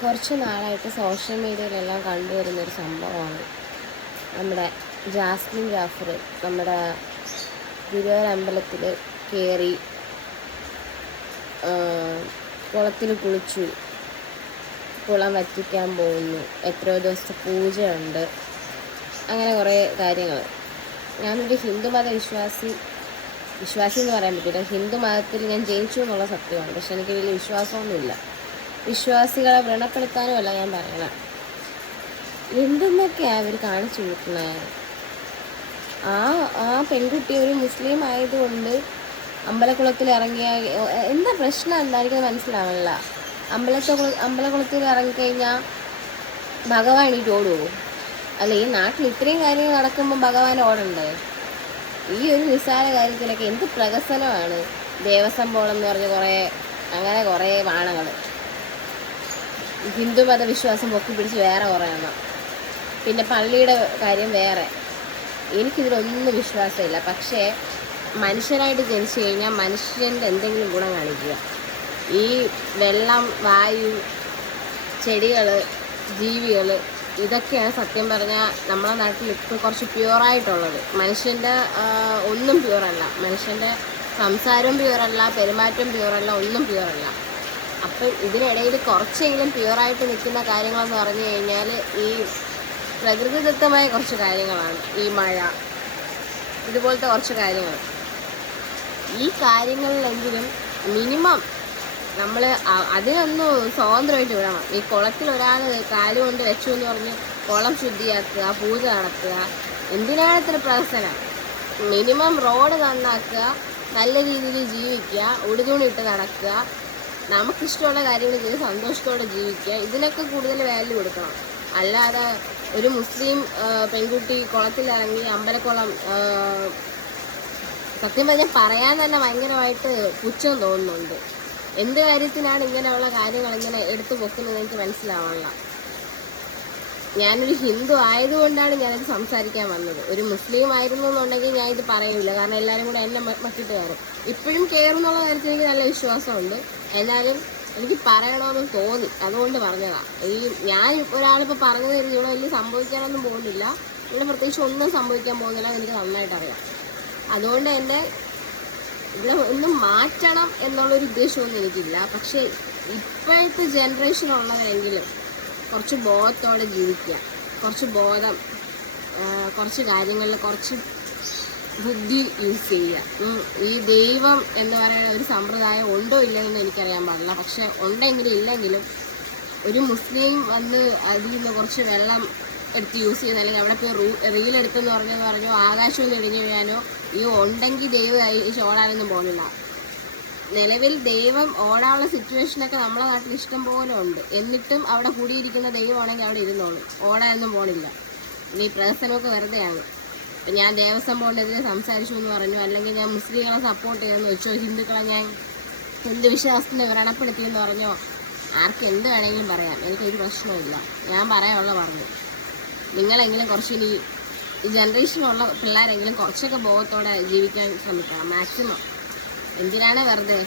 കുറച്ച് നാളായിട്ട് സോഷ്യൽ മീഡിയയിലെല്ലാം കണ്ടുവരുന്നൊരു സംഭവമാണ് നമ്മുടെ ജാസ്മിൻ ജാഫർ നമ്മുടെ ഗുരുവായൂർ അമ്പലത്തിൽ കയറി കുളത്തിൽ കുളിച്ചു, കുളം വറ്റിക്കാൻ പോകുന്നു, എത്രയോ ദിവസത്തെ പൂജയുണ്ട്, അങ്ങനെ കുറേ കാര്യങ്ങൾ. ഞാനൊരു ഹിന്ദുമത വിശ്വാസി എന്ന് പറയാൻ പറ്റില്ല. ഹിന്ദു മതത്തിൽ ഞാൻ ജനിച്ചു എന്നുള്ള സത്യമാണ്. പക്ഷെ എനിക്ക് വലിയ വിശ്വാസമൊന്നുമില്ല. വിശ്വാസികളെ വ്രണപ്പെടുത്താനുമല്ല ഞാൻ പറയണം. എന്തെന്നൊക്കെയാണ് അവർ കാണിച്ചു കൂട്ടുന്നത്. ആ പെൺകുട്ടി ഒരു മുസ്ലിം ആയതുകൊണ്ട് അമ്പലക്കുളത്തിൽ ഇറങ്ങിയ എന്താ പ്രശ്നം എന്തായിരിക്കും മനസ്സിലാവില്ല. അമ്പലക്കുളത്തിൽ ഇറങ്ങിക്കഴിഞ്ഞാൽ ഭഗവാൻ എനിക്ക് ഓടുമോ? അല്ല, ഈ നാട്ടിൽ ഇത്രയും കാര്യങ്ങൾ നടക്കുമ്പോൾ ഭഗവാൻ ഓടണ്ടേ? ഈ ഒരു നിസ്സാര കാര്യത്തിലൊക്കെ എന്ത് പ്രഹസനമാണ്. ദേവസ്വം ബോർഡെന്ന് പറഞ്ഞ് കുറേ വാണങ്ങൾ, ഹിന്ദുമത വിശ്വാസം പൊക്കി പിടിച്ച് വേറെ കുറേ എണ്ണം, പിന്നെ പള്ളിയുടെ കാര്യം വേറെ. എനിക്കിതിലൊന്നും വിശ്വാസമില്ല. പക്ഷേ മനുഷ്യനായിട്ട് ജനിച്ചു കഴിഞ്ഞാൽ മനുഷ്യൻ്റെ എന്തെങ്കിലും ഗുണം കാണിക്കുക. ഈ വെള്ളം, വായു, ചെടികൾ, ജീവികൾ, ഇതൊക്കെയാണ് സത്യം പറഞ്ഞാൽ നമ്മളെ നാട്ടിൽ ഇപ്പോൾ കുറച്ച് പ്യുവറായിട്ടുള്ളത്. മനുഷ്യൻ്റെ ഒന്നും പ്യുവറല്ല. മനുഷ്യൻ്റെ സംസാരവും പ്യുവറല്ല, പെരുമാറ്റവും പ്യുവറല്ല, ഒന്നും പ്യുവറല്ല. അപ്പം ഇതിനിടയിൽ കുറച്ചെങ്കിലും പ്യുവറായിട്ട് നിൽക്കുന്ന കാര്യങ്ങളെന്ന് പറഞ്ഞു കഴിഞ്ഞാൽ ഈ പ്രകൃതിദത്തമായ കുറച്ച് കാര്യങ്ങളാണ്. ഈ മഴ, ഇതുപോലത്തെ കുറച്ച് കാര്യങ്ങൾ. ഈ കാര്യങ്ങളിലെങ്കിലും മിനിമം നമ്മൾ അതിനൊന്ന് സ്വാതന്ത്ര്യമായിട്ട് വിടണം. ഈ കുളത്തിൽ ഒരാൾ കാലുകൊണ്ട് വെച്ചു എന്ന് പറഞ്ഞ് കുളം ശുദ്ധിയാക്കുക, പൂജ നടത്തുക, എന്തിനാണ് ഇത്ര പ്രഹസനം? മിനിമം റോഡ് നന്നാക്കുക, നല്ല രീതിയിൽ ജീവിക്കുക, ഉടുതുണിയിട്ട് നടക്കുക, നമുക്കിഷ്ടമുള്ള കാര്യങ്ങൾ ചെയ്ത് സന്തോഷത്തോടെ ജീവിക്കുക. ഇതിനൊക്കെ കൂടുതൽ വാല്യൂ കൊടുക്കണം. അല്ലാതെ ഒരു മുസ്ലിം പെൺകുട്ടി കുളത്തിലിറങ്ങി അമ്പലക്കുളം, സത്യം പറഞ്ഞാൽ പറയാൻ തന്നെ ഭയങ്കരമായിട്ട് പുച്ഛം തോന്നുന്നുണ്ട്. എന്ത് കാര്യത്തിനാണ് ഇങ്ങനെയുള്ള കാര്യങ്ങൾ ഇങ്ങനെ എടുത്തു പൊക്കുന്നത് എനിക്ക് മനസ്സിലാവാനുള്ള. ഞാനൊരു ഹിന്ദു ആയതുകൊണ്ടാണ് ഞാനിത് സംസാരിക്കാൻ വന്നത്. ഒരു മുസ്ലിം ആയിരുന്നു എന്നുണ്ടെങ്കിൽ ഞാൻ ഇത് പറയില്ല. കാരണം എല്ലാവരും കൂടെ എന്നെ മക്കിട്ട് കയറും. ഇപ്പോഴും കയറും എന്നുള്ള കാര്യത്തിൽ എനിക്ക് നല്ല വിശ്വാസമുണ്ട്. എന്നാലും എനിക്ക് പറയണമെന്ന് തോന്നി, അതുകൊണ്ട് പറഞ്ഞതാണ്. ഞാൻ ഒരാളിപ്പോൾ പറഞ്ഞത് ഇവിടെ വലിയ സംഭവിക്കാനൊന്നും പോകുന്നില്ല. ഇവിടെ പ്രത്യേകിച്ച് ഒന്നും സംഭവിക്കാൻ പോകുന്നില്ല എന്ന് എനിക്ക് നന്നായിട്ട് അറിയാം. അതുകൊണ്ട് തന്നെ ഇവിടെ ഒന്നും മാറ്റണം എന്നുള്ളൊരു ഉദ്ദേശമൊന്നും എനിക്കില്ല. പക്ഷേ ഇപ്പോഴത്തെ ജനറേഷനുള്ളവരെങ്കിലും കുറച്ച് ബോധത്തോടെ ജീവിക്കുക, കുറച്ച് ബോധം, കുറച്ച് കാര്യങ്ങളിൽ കുറച്ച് ബുദ്ധി യൂസ് ചെയ്യുക. ഈ ദൈവം എന്ന് പറയുന്ന ഒരു സമ്പ്രദായം ഉണ്ടോ ഇല്ലയെന്ന് എനിക്കറിയാൻ പാടില്ല. പക്ഷെ ഉണ്ടെങ്കിലും ഇല്ലെങ്കിലും ഒരു മുസ്ലിം വന്ന് അതിൽ നിന്ന് കുറച്ച് വെള്ളം എടുത്ത് യൂസ് ചെയ്യുന്ന, അല്ലെങ്കിൽ അവിടെ പോയി റീലെടുത്തെന്ന് പറഞ്ഞോ ആകാശമൊന്നും ഇടിഞ്ഞു വീഴാനോ ഈ ഉണ്ടെങ്കിൽ ദൈവം ഓടാനൊന്നും പോകുന്നില്ല. നിലവിൽ ദൈവം ഓടാനുള്ള സിറ്റുവേഷനൊക്കെ നമ്മളെ നാട്ടിൽ ഇഷ്ടം പോലെ ഉണ്ട്. എന്നിട്ടും അവിടെ കൂടിയിരിക്കുന്ന ദൈവമാണെങ്കിൽ അവിടെ ഇരുന്നോളും, ഓടാനൊന്നും പോണില്ല. ഈ പ്രഹസനമൊക്കെ വെറുതെയാണ്. ഇപ്പം ഞാൻ ദേവസ്വം ബോർഡിനെതിരെ സംസാരിച്ചു എന്ന് പറഞ്ഞു, അല്ലെങ്കിൽ ഞാൻ മുസ്ലിങ്ങളെ സപ്പോർട്ട് ചെയ്യാമെന്ന് വെച്ചോ, ഹിന്ദുക്കളെ ഞാൻ ഹിന്ദു വിശ്വാസത്തിനെ വ്രണപ്പെടുത്തിയെന്ന് പറഞ്ഞോ, ആർക്കും എന്ത് വേണമെങ്കിലും പറയാം. എനിക്കൊരു പ്രശ്നമില്ല. ഞാൻ പറയാനുള്ള പറഞ്ഞു. നിങ്ങളെങ്കിലും കുറച്ച് ഈ ജനറേഷനുള്ള പിള്ളേരെങ്കിലും കുറച്ചൊക്കെ ബോധത്തോടെ ജീവിക്കാൻ ശ്രമിക്കണം മാക്സിമം. എന്തിനാണ് വെറുതെ